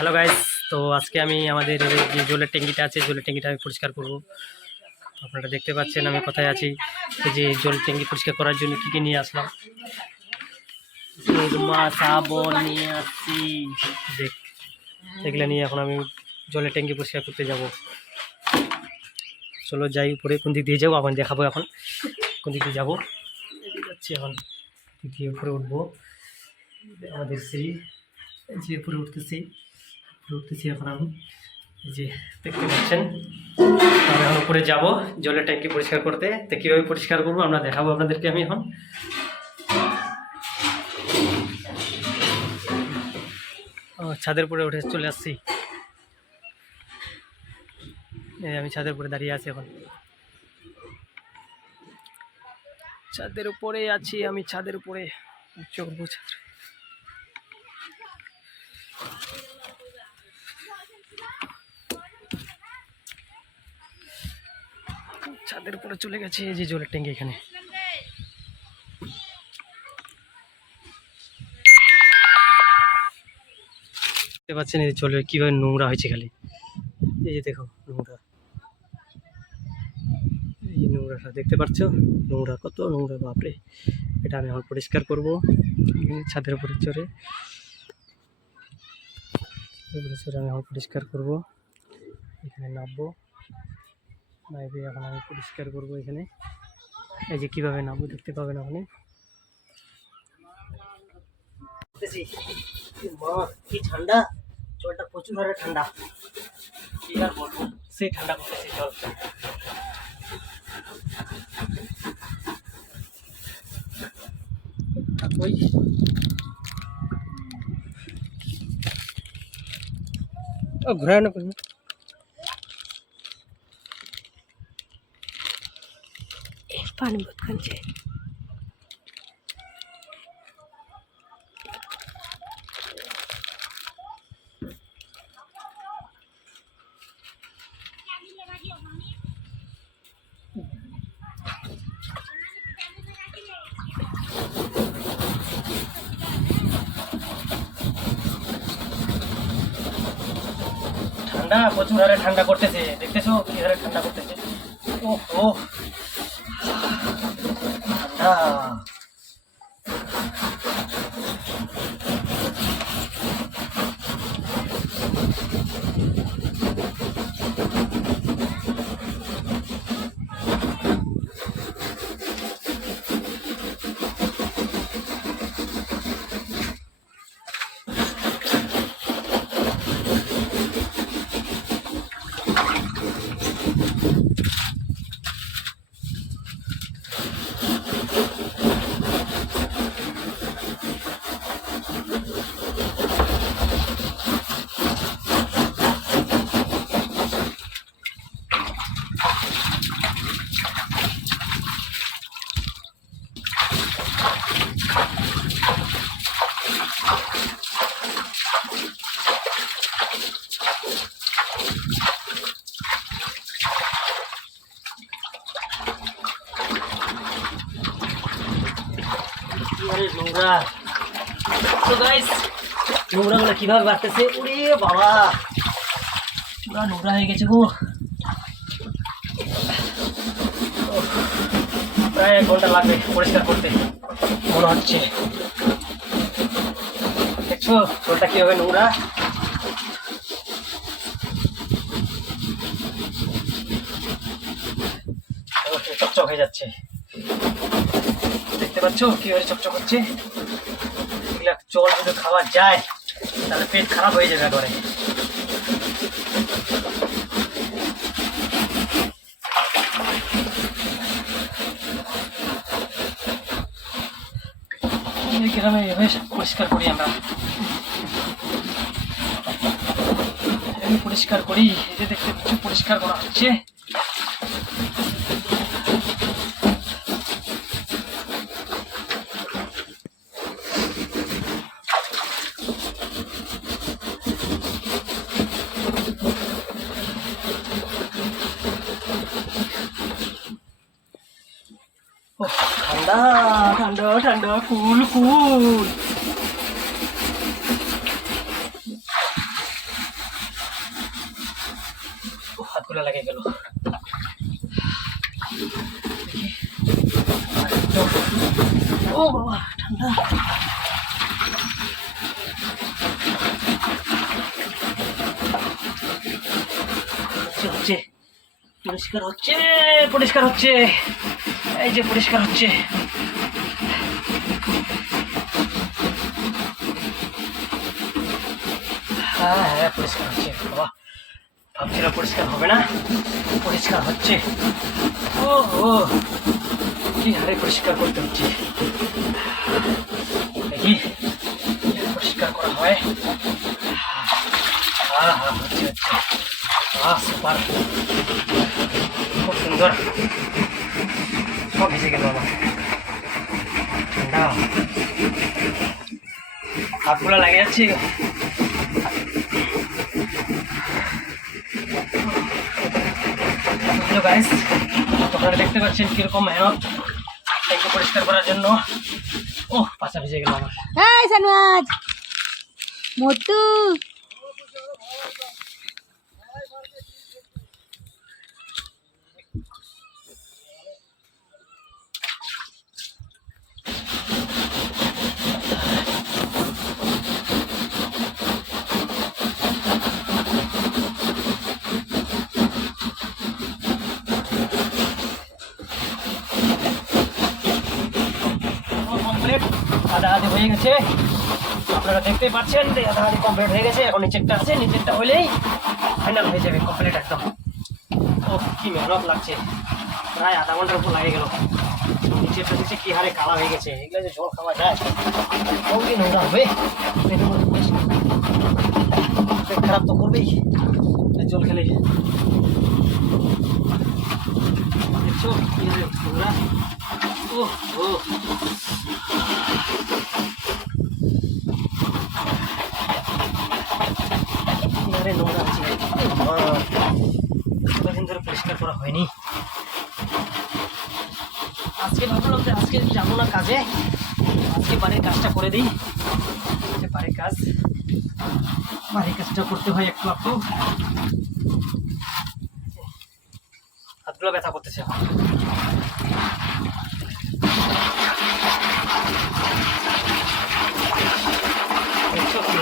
Hello guys তো আজকে আমি আমাদের যে জলের ট্যাঙ্কিটা আছে, জলের ট্যাঙ্কিটা আমি পরিষ্কার করব। আপনারা দেখতে পাচ্ছেন আমি কোথায় আছি। যে জলের ট্যাঙ্কি পরিষ্কার করার জন্য কী কী নিয়ে আসলাম? সাবন নিয়ে আসছি। এগুলো নিয়ে এখন আমি জলের ট্যাঙ্কি পরিষ্কার করতে যাব। চলো যাই উপরে, কোন দিক দিয়ে যাব? এখন দেখাবো এখন। কোন দিক দিয়ে যাব? এখন। দিয়ে উপরে উঠবো। আমাদের সেই যে উপরে উঠতেছি। উঠতেছি এখন আমি। যে দেখতে পাচ্ছেন আমি এখন উপরে যাব, জলের ট্যাঙ্কি পরিষ্কার করতে। তো কীভাবে পরিষ্কার করব আমরা দেখাবো আপনাদেরকে আমি এখন। ছাদের উপরে উঠে চলে আসছি। আমি ছাদের উপরে দাঁড়িয়ে আছি এখন। ছাদের উপরে আছি আমি, ছাদের উপরে। চোখ ছাদ ছাদের উপরে চলে গেছে এই যে জলের ট্যাঙ্কি এখানে। দেখতে পাচ্ছেন এই জলের কীভাবে নোংরা হয়েছে খালি। এই যে দেখো নোংরা। এই নোংরাটা দেখতে পাচ্ছ? নোংরা, কত নোংরা, বাপরে। এটা আমি এখন পরিষ্কার করব। ছাদের উপরে চড়ে। চড়ে আমি এখন পরিষ্কার করব। এখানে নামবো। নাইবে এখন আমি পরিষ্কার করব এখানে। এই যে কীভাবে নামবো দেখতে পাবেন ওখানে কি ঠান্ডা? জলটা প্রচুর হারে ঠান্ডা। কি আর বলব সেই ঠান্ডা করতেছে জল। ওই। ও ঘোরায় पानी बहुत खंचे ঠান্ডা প্রচুর হারে ঠান্ডা করতেছে দেখতেছো কি হারে ঠান্ডা করতেছে ও ও ঠান্ডা কি হারে নোংরা তো গাইস নোংরাগুলো কীভাবে বাড়তেছে? ওরে বাবা। পুরা নোংরা হয়ে গেছে গো। প্রায় এক ঘণ্টা লাগবে পরিষ্কার করতে। মনে হচ্ছে। দেখছ? জলটা কীভাবে নোংরা? চকচক হয়ে যাচ্ছে। দেখতে পাচ্ছ? কীভাবে চকচক হচ্ছে? এগুলা জল যদি খাওয়া যায়, তাহলে পেট খারাপ হয়ে যাবে একবারে। পরিষ্কার করি আমরা। পরিষ্কার করি, এই যে দেখতে পাচ্ছ, পরিষ্কার করা হচ্ছে। ঠান্ডা ঠান্ডা ঠান্ডা কুল কুল হাতগুলো লাগে গেল ও বাবা ঠান্ডা হচ্ছে হচ্ছে পরিষ্কার হচ্ছে পরিষ্কার হচ্ছে এই যে পরিষ্কার হচ্ছে। হ্যাঁ হ্যাঁ পরিষ্কার হচ্ছে। বাবা, ভাবছিলাম পরিষ্কার হবে না, পরিষ্কার হচ্ছে। ও ও কি হারে পরিষ্কার করতে হচ্ছে। দেখি, পরিষ্কার করা হয়। হ্যাঁ হ্যাঁ হচ্ছে হচ্ছে। খুব সুন্দর। সব ভিজে গেল আমার ঠান্ডা হাতগুলো লাগে যাচ্ছে হ্যালো গাইস আপনারা দেখতে পাচ্ছেন কীরকম মেহনত ট্যাঙ্কি পরিষ্কার করার জন্য ও পাশা ভিজে গেল আমার এই কমপ্লিট আধা আধি হয়ে গেছে। আপনারা দেখতেই পাচ্ছেন যে আধা আধি কমপ্লিট হয়ে গেছে। এখন নিচেরটা আছে নিচেরটা হলেই ফাইনাল হয়ে যাবে কমপ্লিট একদম। ও কি মেহনত লাগছে। প্রায় আধা ঘণ্টার উপর লাগে গেল। নিচেরটা নিচে কি হারে কালা হয়ে গেছে। এগুলো যে জল খাওয়া যায়, কতদিন নোংরা হবে? খারাপ তো করবেই। জল খেলে। দেখছ? ও ও আরে নোংরা আছে কতদিন ধরে পরিষ্কার করা হয়নি। আজকে ভাবলাম যে আজকে যাব না কাজে। আজকে বাড়ির কাজটা করে দিই। বাড়ির কাজ। বাড়ির কাজটা করতে হয় একটু একটু হাতগুলো ব্যথা করতেছে এখন। দেখছ কি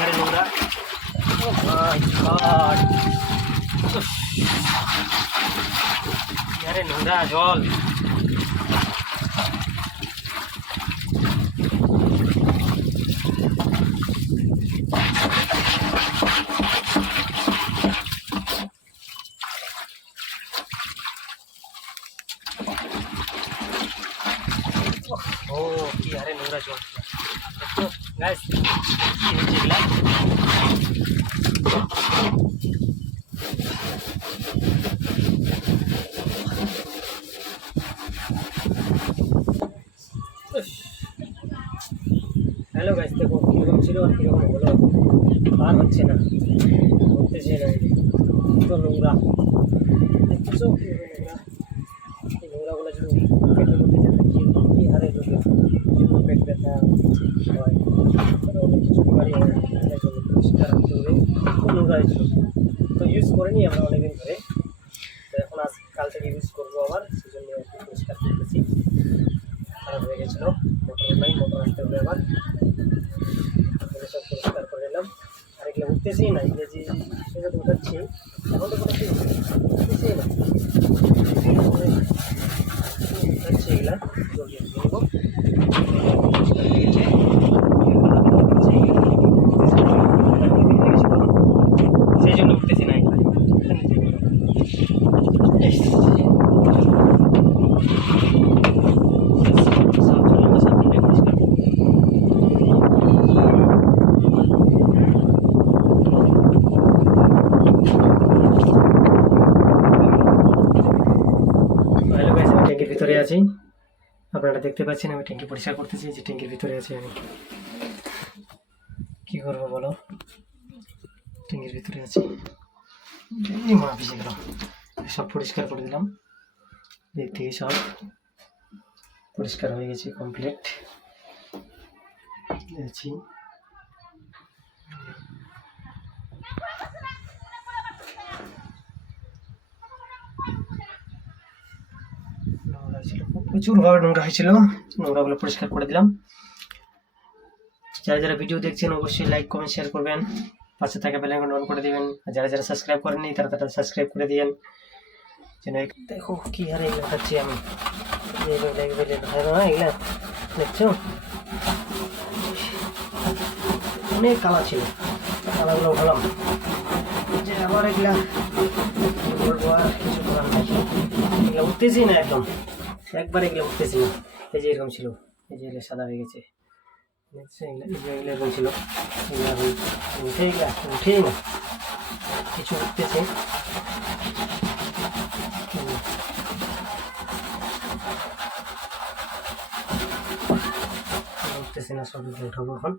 নোংরা জল। ও কি হারে নোংরা জল। গাইস কি হচ্ছে হ্যালো গাইস দেখো কীরকম ছিল আর কীরকম হলো? আর হচ্ছে না। হতেছে না তো নোংরা। দেখছ নোংরা? এই নোংরাগুলো যেতে কি হারে ঢুকে পেট ব্যথা হয়। অনেক কিছু পরিষ্কার নোংরা হয়েছিল। তো ইউজ করিনি আমরা অনেকদিন ধরে। তো এখন আজ কাল থেকে ইউজ করব আবার। সেই জন্য একটু পরিষ্কার করতেছি। খারাপ হয়ে গেছিল। মোটর নাই, মোটর আনতে হবে আবার। সব পরিষ্কার করে নিলাম আর এগুলো উঠতেছি না ইংরেজি সেটা তো উঠাচ্ছি এখন তো কোনো উঠতেছি না উঠাচ্ছি এগুলো জলদি ধুয়ে নেব পরিষ্কার হয়ে গেছে। সেই জন্য উঠতেছি না এগুলা এই, সব জলগুলো সব মিলে পরিষ্কার করব। হ্যালো গাইস আমি ট্যাঙ্কির ভিতরে আছি আপনারা দেখতে পাচ্ছেন, আমি ট্যাঙ্কি পরিষ্কার করতেছি যে ট্যাঙ্কির ভিতরে আছি আমি। কি করব বলো? ট্যাঙ্কির ভিতরে আছি। মা ভিজে গেল। সব পরিষ্কার করে দিলাম। দেখতে সব পরিষ্কার হয়ে গেছে কমপ্লিট আছি। প্রচুরভাবে নোংরা হয়েছিল। নোংরাগুলো পরিষ্কার করে দিলাম। যারা যারা ভিডিও দেখছেন, অবশ্যই লাইক কমেন্ট শেয়ার করবেন। পাশে থাকা বেল আইকন অন করে দিবেন। আর যারা যারা সাবস্ক্রাইব করেননি, তারা তারা সাবস্ক্রাইব করে দিবেন যেন দেখো কি হারে এগুলো খাচ্ছি আমি। ভালো না এগুলা দেখছ? অনেক কালা ছিল। কালাগুলো উঠালাম যে আবার এগুলা কিছু করার নাই। এগুলো উঠতেছি না একদম। একবার এগুলো উঠতেছি না এই যে এরকম ছিল। এই যে এগুলো সাদা হয়ে গেছে। এরকম ছিল। এখন উঠে উঠেই না। কিছু উঠতেছে। উঠতেছে না, সব উঠাবো এখন।